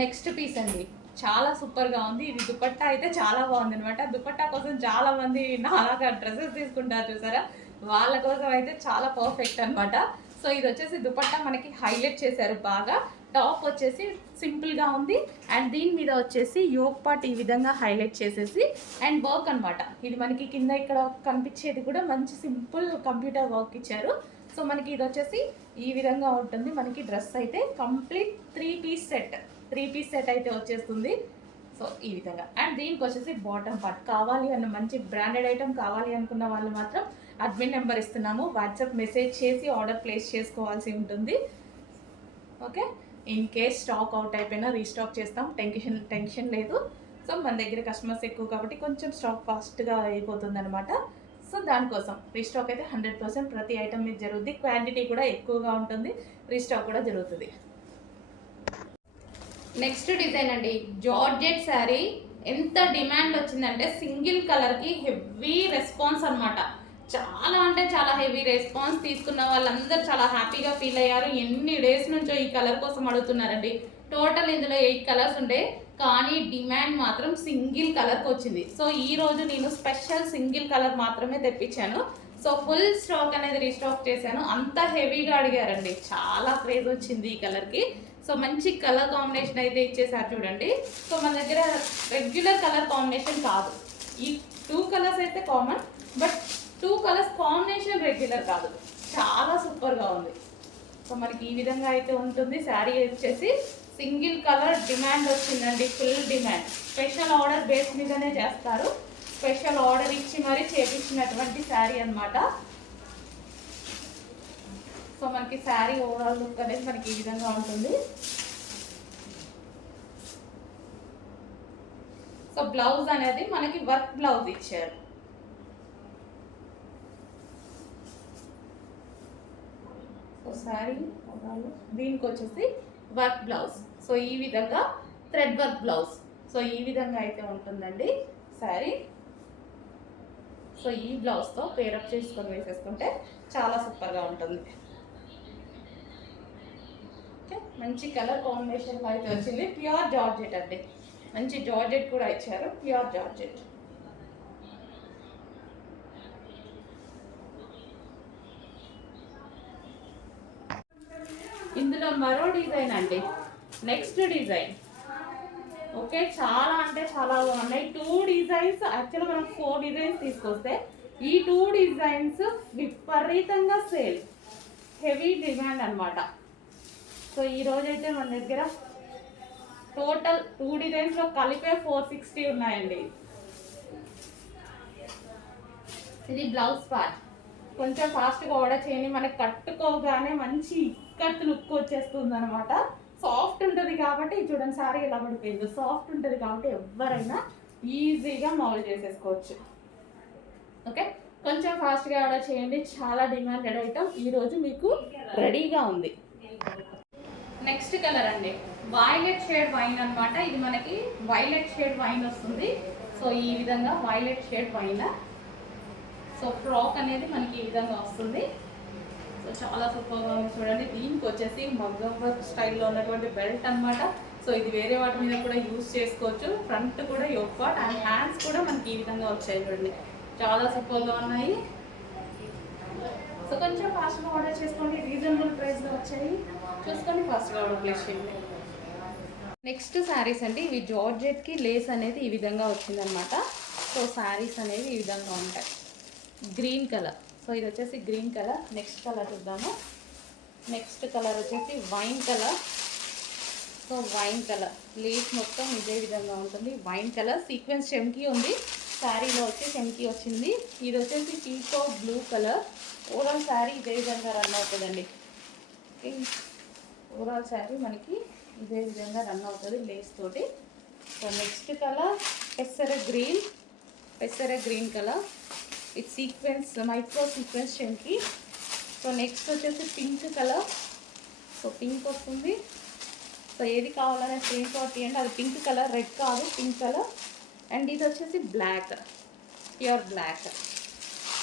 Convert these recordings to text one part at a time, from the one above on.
Next piece అండి, చాలా సూపర్గా ఉంది. ఇది దుపట్టా అయితే చాలా బాగుంది అనమాట. దుపట్టా కోసం చాలా మంది నాలాగా డ్రెస్సెస్ తీసుకుంటారు చూసారా, వాళ్ళ కోసం అయితే చాలా పర్ఫెక్ట్ అనమాట. సో ఇది వచ్చేసి దుపట్టా మనకి హైలైట్ చేశారు బాగా. టాప్ వచ్చేసి సింపుల్గా ఉంది అండ్ దీని మీద వచ్చేసి యోక్ పార్ట్ ఈ విధంగా హైలైట్ చేసేసి అండ్ వర్క్ అనమాట. ఇది మనకి కింద ఇక్కడ కనిపించేది కూడా మంచి సింపుల్ కంప్యూటర్ వర్క్ ఇచ్చారు. సో మనకి ఇది వచ్చేసి ఈ విధంగా ఉంటుంది. మనకి డ్రెస్ అయితే కంప్లీట్ త్రీ పీస్ సెట్ అయితే వచ్చేస్తుంది. సో ఈ విధంగా అండ్ దీనికి వచ్చేసి బాటమ్ పార్ట్ కావాలి అన్న మంచి బ్రాండెడ్ ఐటమ్ కావాలి అనుకున్న వాళ్ళు మాత్రం అడ్మిన్ నెంబర్ ఇస్తున్నాము, వాట్సాప్ మెసేజ్ చేసి ఆర్డర్ ప్లేస్ చేసుకోవాల్సి ఉంటుంది. Okay, in case stock out అయిపోయినా రీస్టాక్ చేస్తాం, టెన్షన్ లేదు. సో మన దగ్గర కస్టమర్స్ ఎక్కువ కాబట్టి కొంచెం స్టాక్ ఫాస్ట్గా అయిపోతుంది అనమాట. సో దానికోసం రీస్టాక్ అయితే 100% ప్రతి ఐటమ్ మీద జరుగుతుంది. క్వాంటిటీ కూడా ఎక్కువగా ఉంటుంది, రీస్టాక్ కూడా జరుగుతుంది. నెక్స్ట్ డిజైన్ అండి, జార్జెట్ శారీ. ఎంత డిమాండ్ వచ్చిందంటే సింగిల్ కలర్కి హెవీ రెస్పాన్స్ అనమాట. చాలా అంటే చాలా హెవీ రెస్పాన్స్ తీసుకున్న వాళ్ళందరూ చాలా హ్యాపీగా ఫీల్ అయ్యారు. ఎన్ని డేస్ నుంచో ఈ కలర్ కోసం అడుగుతున్నారండి. టోటల్ ఇందులో 8 కలర్స్ ఉండే, కానీ డిమాండ్ మాత్రం సింగిల్ కలర్కి వచ్చింది. సో ఈరోజు నేను స్పెషల్ సింగిల్ కలర్ మాత్రమే తెప్పించాను. సో ఫుల్ స్టాక్ అనేది రీస్టాక్ చేశాను. అంత హెవీగా అడిగారండి, చాలా క్రేజ్ వచ్చింది ఈ కలర్కి. సో మంచి కలర్ కాంబినేషన్ అయితే ఇచ్చేసారు చూడండి. సో మన దగ్గర రెగ్యులర్ కలర్ కాంబినేషన్ కాదు, ఈ 2 కలర్స్ అయితే common, but 2 colours combination regular కాదు. చాలా సూపర్గా ఉంది. సో మనకి ఈ విధంగా అయితే ఉంటుంది. శారీ వచ్చేసి సింగిల్ కలర్ డిమాండ్ వచ్చిందండి, full demand. Special order base మీదనే చేస్తారు, స్పెషల్ ఆర్డర్ ఇచ్చి మరీ చేపించినటువంటి శారీ అనమాట. సో మనకి శారీ ఓవరాల్ లుక్ అనేది మనకి ఈ విధంగా ఉంటుంది. సో బ్లౌజ్ అనేది మనకి వర్క్ బ్లౌజ్ ఇచ్చారు. సో శారీ ఓవరాల్ దీనికి వచ్చేసి వర్క్ బ్లౌజ్. సో ఈ విధంగా థ్రెడ్ వర్క్ బ్లౌజ్. సో ఈ విధంగా అయితే ఉంటుందండి శారీ. సో ఈ బ్లౌజ్తో పేరప్ చేసుకొని వేసేసుకుంటే చాలా సూపర్గా ఉంటుంది. మంచి కలర్ కాంబినేషన్ అయితే వచ్చింది. ప్యూర్ జార్జెట్ అండి, మంచి జార్జెట్ కూడా ఇచ్చారు, ప్యూర్ జార్జెట్. ఇందులో మరో డిజైన్ అండి, నెక్స్ట్ డిజైన్. ఓకే, చాలా అంటే చాలా బాగున్నాయి. 2 డిజైన్స్, యాక్చువల్గా మనం 4 డిజైన్స్ తీసుకొస్తే ఈ 2 డిజైన్స్ విపరీతంగా సేల్, హెవీ డిమాండ్ అనమాట. సో ఈరోజైతే మన దగ్గర టోటల్ 2 డిజైన్స్లో కలిపే 460 ఉన్నాయండి. ఇది బ్లౌజ్ పార్ట్. కొంచెం ఫాస్ట్గా ఆర్డర్ చేయండి, మనకి కట్టుకోగానే మంచి ఇక్కత్ లుక్ వచ్చేస్తుంది అనమాట. సాఫ్ట్ ఉంటుంది కాబట్టి చూడండి, సారీ ఎలా పడిపోయింది. సాఫ్ట్ ఉంటుంది కాబట్టి ఎవరైనా ఈజీగా మౌల్డ్ చేసేసుకోవచ్చు. ఓకే, కొంచెం ఫాస్ట్గా ఆర్డర్ చేయండి, చాలా డిమాండెడ్ ఐటమ్ ఈరోజు మీకు రెడీగా ఉంది. నెక్స్ట్ కలర్ అండి, వైలెట్ షేడ్ వైన్ అనమాట. ఇది మనకి వైలెట్ షేడ్ వైన్ వస్తుంది. సో ఈ విధంగా violet shade wine. So frock అనేది మనకి ఈ విధంగా వస్తుంది. సో చాలా సూపర్గా ఉంది చూడండి. దీనికి వచ్చేసి మగ్గం వర్క్ స్టైల్లో ఉన్నటువంటి బెల్ట్ అనమాట. సో ఇది వేరే వాటి మీద కూడా యూస్ చేసుకోవచ్చు. ఫ్రంట్ కూడా యోక్ పార్ట్ అండ్ హ్యాండ్స్ కూడా మనకి ఈ విధంగా వచ్చాయి చూడండి, చాలా సూపర్గా ఉన్నాయి. సో కొంచెం ఫాస్ట్గా ఆర్డర్ చేసుకోండి, రీజనబుల్ ప్రైస్లో వచ్చాయి, చూసుకొని ఫాస్ట్గా ఆర్డర్ ప్లేస్ చేయండి. నెక్స్ట్ శారీస్ అండి, ఇవి జార్జెట్కి లేస్ అనేది ఈ విధంగా వచ్చిందనమాట. సో శారీస్ అనేవి ఈ విధంగా ఉంటాయి. Green colour. సో ఇది వచ్చేసి గ్రీన్ కలర్. నెక్స్ట్ కలర్ చూద్దాము. నెక్స్ట్ కలర్ వచ్చేసి wine colour. So wine colour Lay's మొత్తం ఇదే విధంగా ఉంటుంది. వైన్ కలర్ సీక్వెన్స్ చెమ్కీ ఉంది, శారీలో వచ్చి చెమ్కీ వచ్చింది. ఇది వచ్చేసి పీకో బ్లూ కలర్. ఓవరాల్ శారీ ఇదే విధంగా రన్ అవుతుందండి. ఓవరాల్ శారీ మనకి ఇదే విధంగా రన్ అవుతుంది లేస్ తోటి. సో నెక్స్ట్ కలర్ పెసర గ్రీన్ కలర్. ఇది సీక్వెన్స్ మైక్రో సీక్వెన్స్ చెంకి. సో నెక్స్ట్ వచ్చేసి పింక్ కలర్. సో పింక్ వస్తుంది. సో ఏది కావాలనే స్క్రీన్ షాట్ తీయండి. అది పింక్ కలర్, రెడ్ కాదు, పింక్ కలర్. అండ్ ఇది వచ్చేసి black, pure black.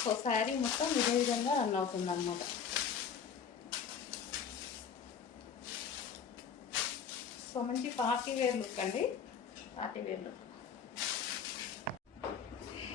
So sari మొత్తం ఇదే విధంగా రన్ అవుతుంది అన్నమాట. సో మంచి పార్టీ వేర్ లుక్ అండి, పార్టీ వేర్ లుక్.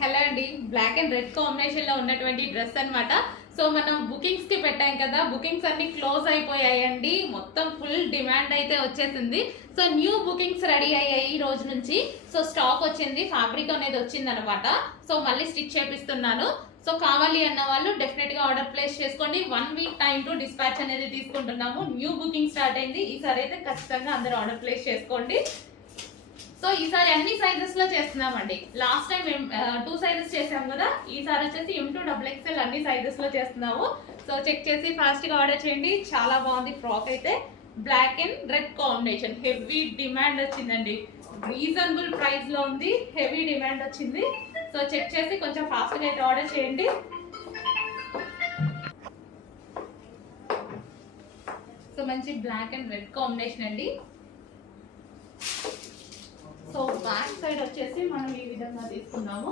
హలో అండి, బ్లాక్ అండ్ రెడ్ కాంబినేషన్ లో ఉన్నటువంటి డ్రెస్ అన్నమాట. సో మనం బుకింగ్స్ కి పెట్టాం కదా, బుకింగ్స్ అన్ని క్లోజ్ అయిపోయాయండి, మొత్తం ఫుల్ డిమాండ్ అయితే వచ్చేసింది. సో న్యూ బుకింగ్స్ రెడీ అయ్యాయి ఈ రోజు నుంచి. సో స్టాక్ వచ్చింది, ఫ్యాబ్రిక్ అనేది వచ్చింది అనమాట. సో మళ్ళీ స్టిచ్ చేపిస్తున్నాను. సో కావాలి అన్న వాళ్ళు డెఫినెట్ గా ఆర్డర్ ప్లేస్ చేసుకోండి. 1 వీక్ టైం టు డిస్పాచ్ అనేది తీసుకుంటున్నాము. న్యూ బుకింగ్ స్టార్ట్ అయింది, ఈసారి అయితే ఖచ్చితంగా అందరూ ఆర్డర్ ప్లేస్ చేసుకోండి. సో ఈసారి అన్ని సైజెస్ లో చేస్తున్నామండి. లాస్ట్ టైం 2 సైజెస్ చేసాం కదా, ఈసారి వచ్చేసి M2XXL అన్ని సైజెస్ లో చేస్తున్నాము. సో చెక్ చేసి ఫాస్ట్ గా ఆర్డర్ చేయండి. చాలా బాగుంది ఫ్రాక్ అయితే, black and red combination, heavy demand వచ్చిందండి. రీజనబుల్ ప్రైస్ లో ఉంది, హెవీ డిమాండ్ వచ్చింది. సో చెక్ చేసి కొంచెం ఫాస్ట్ గా అయితే ఆర్డర్ చేయండి. సో మంచి బ్లాక్ అండ్ రెడ్ కాంబినేషన్ అండి. సో బ్యాక్ సైడ్ వచ్చేసి మనం ఈ విధంగా తీసుకున్నాము.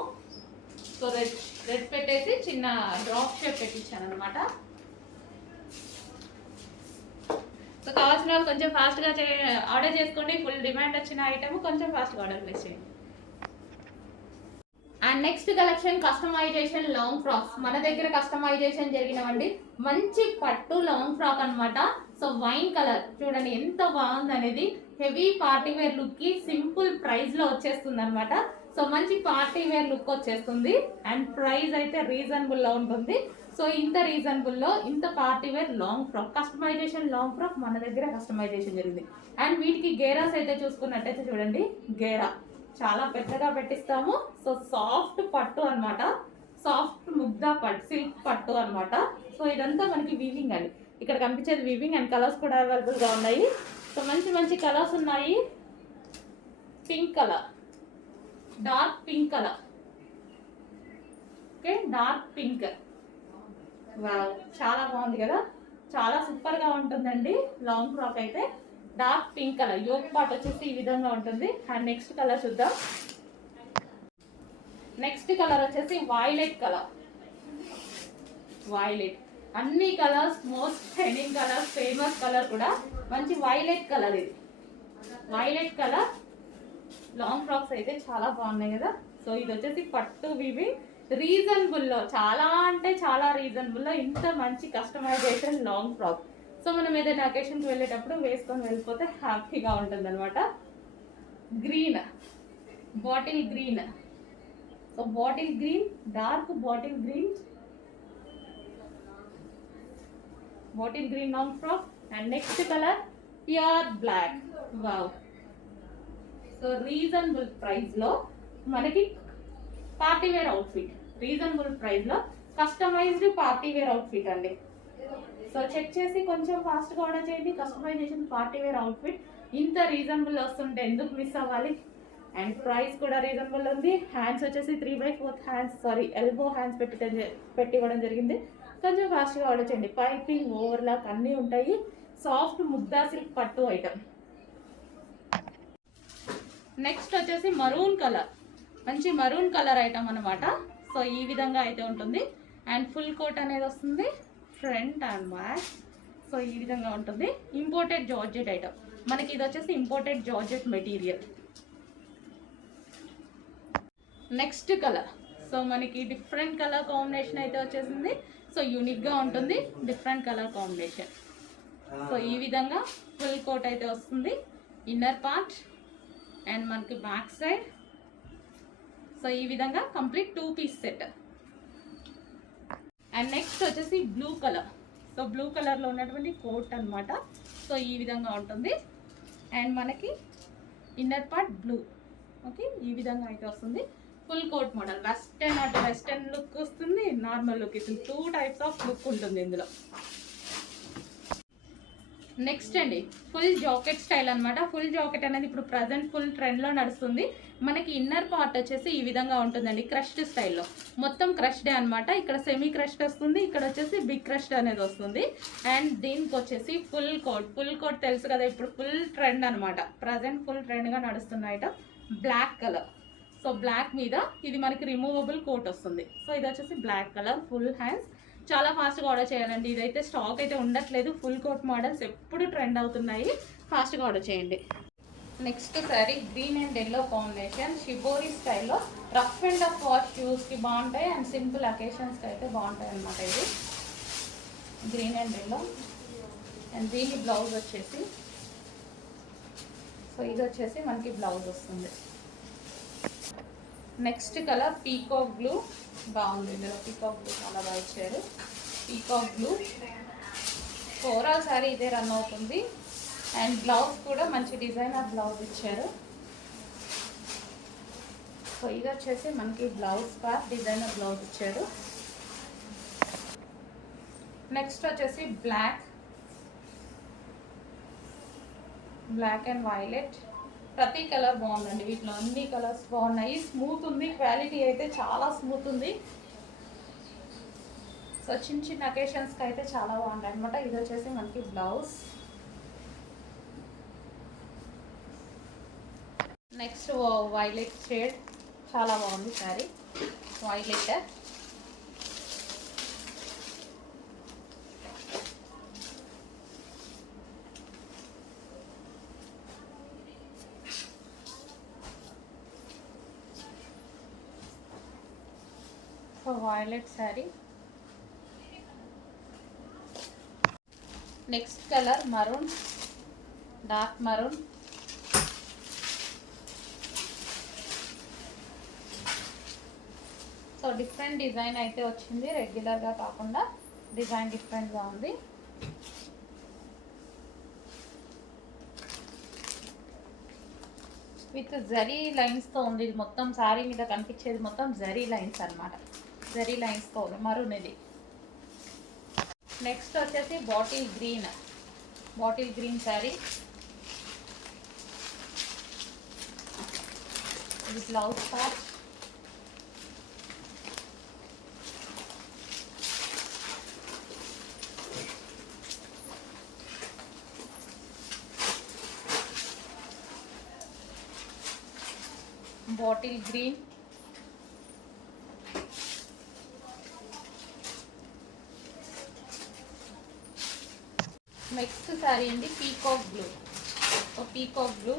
సో రెడ్ పెట్టేసి చిన్న డ్రాప్ షేప్ పెట్టించాను అనమాట. సో కావాల్సిన వాళ్ళు కొంచెం ఫాస్ట్గా ఆర్డర్ చేసుకోండి. ఫుల్ డిమాండ్ వచ్చిన ఐటమ్ కొంచెం ఫాస్ట్గా ఆర్డర్ ప్లేస్ చేయండి. And next collection customization long frocks. మన దగ్గర కస్టమైజేషన్ జరిగినవండి. మంచి పట్టు లాంగ్ ఫ్రాక్ అనమాట. సో వైన్ కలర్ చూడండి ఎంత బాగుంది అనేది. హెవీ పార్టీ వేర్ లుక్ కి సింపుల్ ప్రైస్ లో వచ్చేస్తుంది అనమాట. సో మంచి పార్టీ వేర్ లుక్ వచ్చేస్తుంది అండ్ ప్రైస్ అయితే రీజనబుల్ లో ఉంటుంది. సో ఇంత రీజనబుల్ లో ఇంత party wear long frock, customization long frock మన దగ్గర కస్టమైజేషన్ జరిగింది. అండ్ వీటికి గేరాస్ అయితే చూసుకున్నట్టయితే చూడండి, గేరా చాలా పెద్దగా పెట్టిస్తాము. సో సాఫ్ట్ పట్టు అనమాట, సాఫ్ట్ ముగ్ధా పట్టు, సిల్క్ పట్టు అనమాట. సో ఇదంతా మనకి వీవింగ్ అండి, ఇక్కడ కనిపించేది వీవింగ్ అండ్ కలర్స్ కూడా అవైలబుల్ గా ఉన్నాయి. సో మంచి మంచి కలర్స్ ఉన్నాయి. Pink colour, dark pink colour, okay dark pink, చాలా బాగుంది కదా, చాలా సూపర్ గా ఉంటుందండి లాంగ్ ఫ్రాక్ అయితే. Dark pink colour, yoke part వచ్చేసి ఈ విధంగా ఉంటుంది. అండ్ నెక్స్ట్ కలర్ చూద్దాం. నెక్స్ట్ కలర్ వచ్చేసి వైలెట్ కలర్. వైలెట్, అన్ని colours most trending colour, famous colour కూడా. మంచి వైలెట్ కలర్, ఇది వైలెట్ కలర్ లాంగ్ ఫ్రాక్స్ అయితే చాలా బాగున్నాయి కదా. సో ఇది వచ్చేసి పట్టు వివింగ్, రీజనబుల్ లో, చాలా అంటే చాలా రీజనబుల్ లో ఇంత మంచి కస్టమైజేషన్ లాంగ్ ఫ్రాక్. సో మనం ఏదైనా అకేషన్కి వెళ్ళేటప్పుడు వేసుకొని వెళ్ళిపోతే హ్యాపీగా ఉంటుంది అనమాట. Green, bottle green, so bottle green, dark bottle green, bottle green long frock. And next colour pure black. Wow, so reasonable price లో మనకి party wear outfit, reasonable price లో కస్టమైజ్డ్ పార్టీ వేర్ అవుట్ఫిట్ అండి. So check చేసి కొంచెం ఫాస్ట్గా order చేయండి. Customization party wear outfit ఇంత reasonable వస్తుంటే ఎందుకు మిస్ అవ్వాలి. అండ్ ప్రైస్ కూడా రీజనబుల్ ఉంది. హ్యాండ్స్ వచ్చేసి 3/4 హ్యాండ్స్, సారీ ఎల్బో హ్యాండ్స్ పెట్టి ఇవ్వడం జరిగింది. కొంచెం ఫాస్ట్గా ఆర్డర్ చేయండి. పైపింగ్, ఓవర్లాక్ అన్నీ ఉంటాయి. సాఫ్ట్ ముద్దా సిల్క్ పట్టు ఐటమ్. నెక్స్ట్ వచ్చేసి మరూన్ కలర్, మంచి మరూన్ కలర్ ఐటమ్ అనమాట. సో ఈ విధంగా అయితే ఉంటుంది. అండ్ ఫుల్ కోట్ అనేది వస్తుంది, ఫ్రంట్ అండ్ బ్యాక్. సో ఈ విధంగా ఉంటుంది. ఇంపోర్టెడ్ జార్జెట్ ఐటమ్ మనకి, ఇది వచ్చేసి imported georgette material. Next colour, so మనకి డిఫరెంట్ కలర్ కాంబినేషన్ అయితే వచ్చేసింది. సో యూనిక్గా ఉంటుంది, డిఫరెంట్ కలర్ కాంబినేషన్. సో ఈ విధంగా ఫుల్ కోట్ అయితే వస్తుంది, ఇన్నర్ పార్ట్ అండ్ మనకి బ్యాక్ సైడ్. సో ఈ విధంగా complete 2 piece set. And next వచ్చేసి బ్లూ కలర్. సో బ్లూ కలర్లో ఉన్నటువంటి కోట్ అనమాట. సో ఈ విధంగా ఉంటుంది. అండ్ మనకి ఇన్నర్ పార్ట్ బ్లూ, ఓకే ఈ విధంగా అయితే వస్తుంది. ఫుల్ కోట్ మోడల్, వెస్టర్న్ అంటే వెస్టర్న్ లుక్ వస్తుంది, నార్మల్ లుక్ ఇస్తుంది. 2 టైప్స్ ఆఫ్ లుక్ ఉంటుంది ఇందులో. నెక్స్ట్ అండి ఫుల్ జాకెట్ స్టైల్ అనమాట. ఫుల్ జాకెట్ అనేది ఇప్పుడు ప్రజెంట్ ఫుల్ ట్రెండ్లో నడుస్తుంది. మనకి ఇన్నర్ పార్ట్ వచ్చేసి ఈ విధంగా ఉంటుందండి, క్రష్డ్ స్టైల్లో. మొత్తం క్రష్డే అనమాట. ఇక్కడ సెమీ క్రష్డ్ వస్తుంది, ఇక్కడ వచ్చేసి బిగ్ క్రష్డ్ అనేది వస్తుంది. అండ్ దీనికి వచ్చేసి ఫుల్ కోట్. ఫుల్ కోట్ తెలుసు కదా, ఇప్పుడు ఫుల్ ట్రెండ్ అనమాట, ప్రజెంట్ ఫుల్ ట్రెండ్గా నడుస్తున్న item. Black colour, so black మీద ఇది మనకి రిమూవబుల్ కోట్ వస్తుంది. సో ఇది వచ్చేసి బ్లాక్ కలర్, ఫుల్ హ్యాండ్స్. చాలా ఫాస్ట్గా ఆర్డర్ చేయాలండి, ఇదైతే స్టాక్ అయితే ఉండట్లేదు. ఫుల్ కోట్ మోడల్స్ ఎప్పుడు ట్రెండ్ అవుతున్నాయి, ఫాస్ట్గా ఆర్డర్ చేయండి. Next sari green and yellow combination shibori స్టైల్లో రఫ్ అండ్ టఫ్ వాష్ యూస్కి బాగుంటాయి అండ్ సింపుల్ అకేషన్స్కి అయితే బాగుంటాయి అన్నమాట. ఇది గ్రీన్ అండ్ ఎల్లో అండ్ దీని బ్లౌజ్ వచ్చేసి, సో ఇది వచ్చేసి మనకి బ్లౌజ్ వస్తుంది. నెక్స్ట్ కలర్ పీకాక్ బ్లూ, బాగుంది. ఇందులో పీకాక్ బ్లూ చాలా బాగా ఇచ్చారు. పీకాక్ బ్లూ ఓవరాల్ శారీ ఇదే రన్ అవుతుంది అండ్ బ్లౌజ్ కూడా మంచి డిజైనర్ బ్లౌజ్ ఇచ్చారు. సో ఇది వచ్చేసి మనకి బ్లౌజ్ పార్ట్ డిజైనర్ బ్లౌజ్ ఇచ్చారు. నెక్స్ట్ వచ్చేసి బ్లాక్ అండ్ వైలెట్. ప్రతి కలర్ బాగుందండి, వీటిలో అన్ని కలర్స్ బాగున్నాయి. స్మూత్ ఉంది, క్వాలిటీ అయితే చాలా స్మూత్ ఉంది. సో చిన్న చిన్న అకేషన్స్కి అయితే చాలా బాగుంటాయి అనమాట. ఇది వచ్చేసి మనకి బ్లౌజ్. నెక్స్ట్ వైలెట్ షేడ్, చాలా బాగుంది sari. Violet violet sari. Next colour maroon, dark maroon. So different design అయితే వచ్చింది, రెగ్యులర్గా కాకుండా డిజైన్ డిఫరెంట్గా ఉంది. విత్ జరీ లైన్స్తో ఉంది. ఇది మొత్తం శారీ మీద కనిపించేది మొత్తం జరీ లైన్స్ అనమాట. జరీ లైన్స్తో ఉంది మరూన్ ఇది. నెక్స్ట్ వచ్చేసి బాటిల్ గ్రీన్ శారీ. ఇది blouse part. Bottle green. Next sari అండి peacock blue. Peacock blue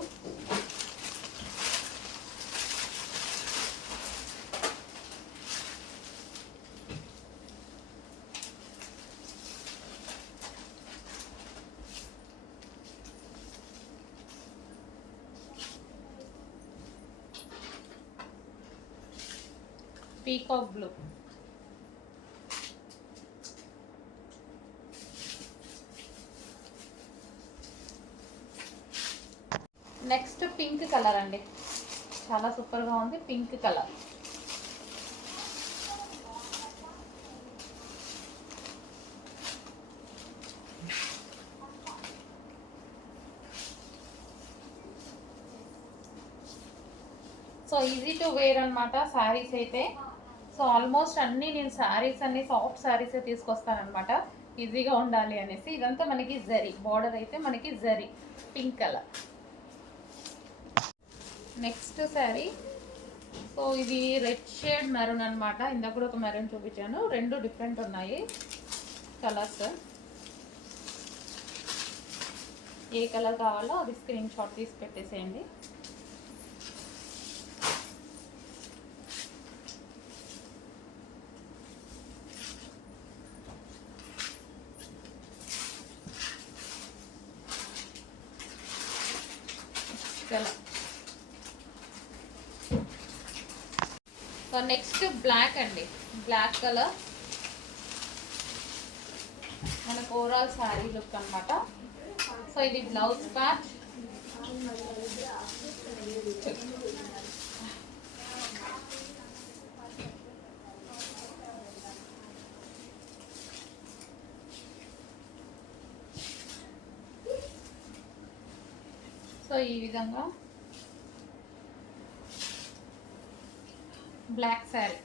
peacock blue. Next pink colour అండి, చాలా సూపర్గా ఉంది pink colour. So easy to wear అనమాట శారీస్ అయితే. సో ఆల్మోస్ట్ అన్నీ నేను శారీస్ అన్ని సాఫ్ట్ శారీసే తీసుకొస్తానమాట, ఈజీగా ఉండాలి అనేసి. ఇదంతా మనకి జరీ బార్డర్ అయితే మనకి zari pink colour. Next sari, so ఇది రెడ్ షేడ్ మెరూన్ అనమాట. ఇందాక కూడా ఒక మెరూన్ చూపించాను, రెండు డిఫరెంట్ ఉన్నాయి కలర్స్. ఏ కలర్ కావాలో అది స్క్రీన్ షాట్ తీసి పెట్టేసేయండి. సో నెక్స్ట్ బ్లాక్ అండి, బ్లాక్ కలర్ మనకు ఓవరాల్ శారీ లుక్ అనమాట. సో ఇది బ్లౌజ్ పార్ట్. సో ఈ విధంగా బ్లాక్ శారీ.